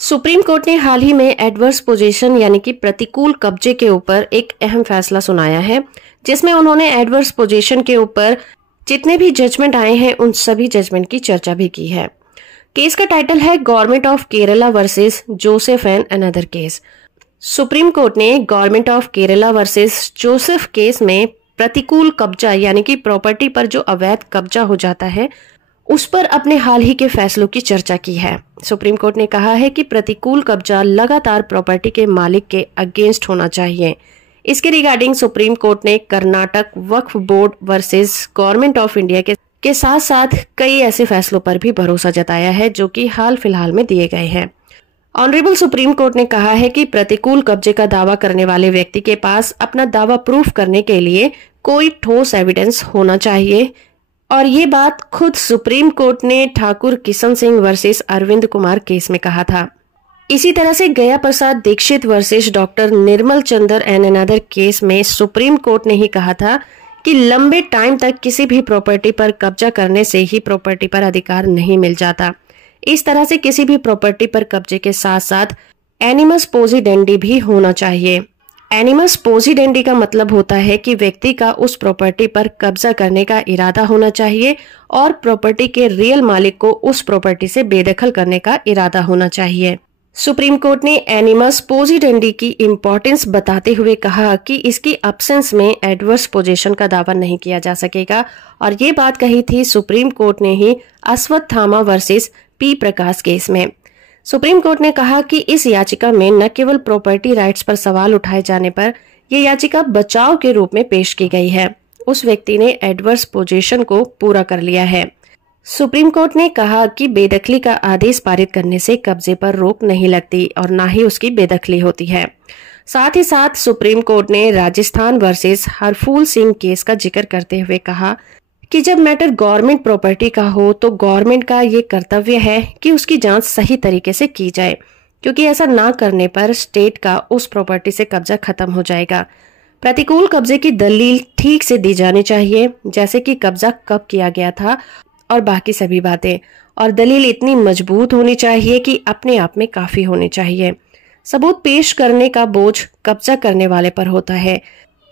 Supreme Court ने हाल ही में adverse position यानी कि प्रतिकूल कब्जे के ऊपर एक अहम फैसला सुनाया है, जिसमें उन्होंने एडवर्स पोजीशन के ऊपर जितने भी जजमेंट आए हैं उन सभी जजमेंट की चर्चा भी की है। केस का टाइटल है government of Kerala versus Joseph and another case. Supreme Court ने government of Kerala versus Joseph case में प्रतिकूल कब्जा यानी कि प्रॉपर्टी पर जो अवैध कब्जा हो जाता है उस पर अपने हाल ही के फैसलों की चर्चा की है। सुप्रीम कोर्ट ने कहा है कि प्रतिकूल कब्जा लगातार प्रॉपर्टी के मालिक के अगेंस्ट होना चाहिए। इसके रिगार्डिंग सुप्रीम कोर्ट ने Karnataka Waqf Board versus government of India के साथ साथ कई ऐसे फैसलों पर भी भरोसा जताया है जो कि हाल फिलहाल में दिए गए हैं। ऑनरेबल सुप्रीम कोर्ट ने कहा है कि प्रतिकूल कब्जे का दावा करने वाले व्यक्ति के पास अपना दावा प्रूफ करने के लिए कोई ठोस एविडेंस होना चाहिए, और ये बात खुद सुप्रीम कोर्ट ने ठाकुर किशन सिंह वर्सेस अरविंद कुमार केस में कहा था। इसी तरह से Gaya Prasad Dikshit versus doctor Nirmal Chandra and another case में सुप्रीम कोर्ट ने ही कहा था कि लंबे टाइम तक किसी भी प्रॉपर्टी पर कब्जा करने से ही प्रॉपर्टी पर अधिकार नहीं मिल जाता। इस तरह से किसी भी प्रॉपर्टी पर कब्जे के साथ साथ एनिमस पोसिडेंडी भी होना चाहिए। एनिमस पोसिडेंडी का मतलब होता है कि व्यक्ति का उस प्रॉपर्टी पर कब्जा करने का इरादा होना चाहिए और प्रॉपर्टी के रियल मालिक को उस प्रॉपर्टी से बेदखल करने का इरादा होना चाहिए। सुप्रीम कोर्ट ने एनिमस पोसिडेंडी की इम्पोर्टेंस बताते हुए कहा कि इसकी अब्सेंस में एडवर्स पोजीशन का दावा नहीं किया जा सकेगा, और ये बात कही थी सुप्रीम कोर्ट ने ही अश्वत्थामा वर्सेस पी प्रकाश केस में। सुप्रीम कोर्ट ने कहा कि इस याचिका में न केवल प्रॉपर्टी राइट्स पर सवाल उठाए जाने पर यह याचिका बचाव के रूप में पेश की गई है। उस व्यक्ति ने एडवर्स पोजीशन को पूरा कर लिया है। सुप्रीम कोर्ट ने कहा कि बेदखली का आदेश पारित करने से कब्जे पर रोक नहीं लगती और न ही उसकी बेदखली होती है। साथ ही साथ सुप्रीम कोर्ट ने राजस्थान वर्सेस हरफूल सिंह केस का जिक्र करते हुए कहा कि जब मैटर गवर्नमेंट प्रॉपर्टी का हो तो गवर्नमेंट का ये कर्तव्य है कि उसकी जांच सही तरीके से की जाए, क्योंकि ऐसा ना करने पर स्टेट का उस प्रॉपर्टी से कब्जा खत्म हो जाएगा। प्रतिकूल कब्जे की दलील ठीक से दी जानी चाहिए, जैसे कि कब्जा कब किया गया था और बाकी सभी बातें, और दलील इतनी मजबूत होनी चाहिए कि अपने आप में काफी होनी चाहिए। सबूत पेश करने का बोझ कब्जा करने वाले पर होता है।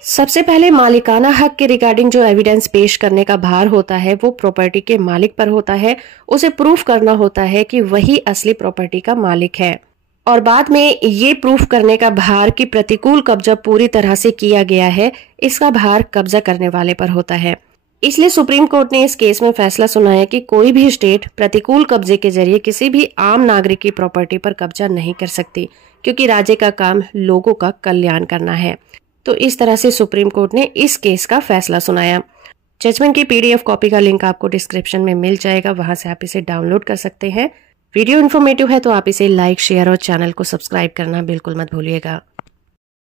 सबसे पहले मालिकाना हक के रिगार्डिंग जो एविडेंस पेश करने का भार होता है वो प्रॉपर्टी के मालिक पर होता है। उसे प्रूफ करना होता है कि वही असली प्रॉपर्टी का मालिक है, और बाद में ये प्रूफ करने का भार कि प्रतिकूल कब्जा पूरी तरह से किया गया है, इसका भार कब्जा करने वाले पर होता है। इसलिए सुप्रीम कोर्ट ने इस केस में फैसला सुनाया कि कोई भी स्टेट प्रतिकूल कब्जे के जरिए किसी भी आम नागरिक की प्रॉपर्टी पर कब्जा नहीं कर सकती, क्योंकि राज्य का काम लोगों का कल्याण करना है। तो इस तरह से सुप्रीम कोर्ट ने इस केस का फैसला सुनाया। जजमेंट की पीडीएफ कॉपी का लिंक आपको डिस्क्रिप्शन में मिल जाएगा, वहां से आप इसे डाउनलोड कर सकते हैं। वीडियो इन्फॉर्मेटिव है तो आप इसे लाइक, शेयर और चैनल को सब्सक्राइब करना बिल्कुल मत भूलिएगा।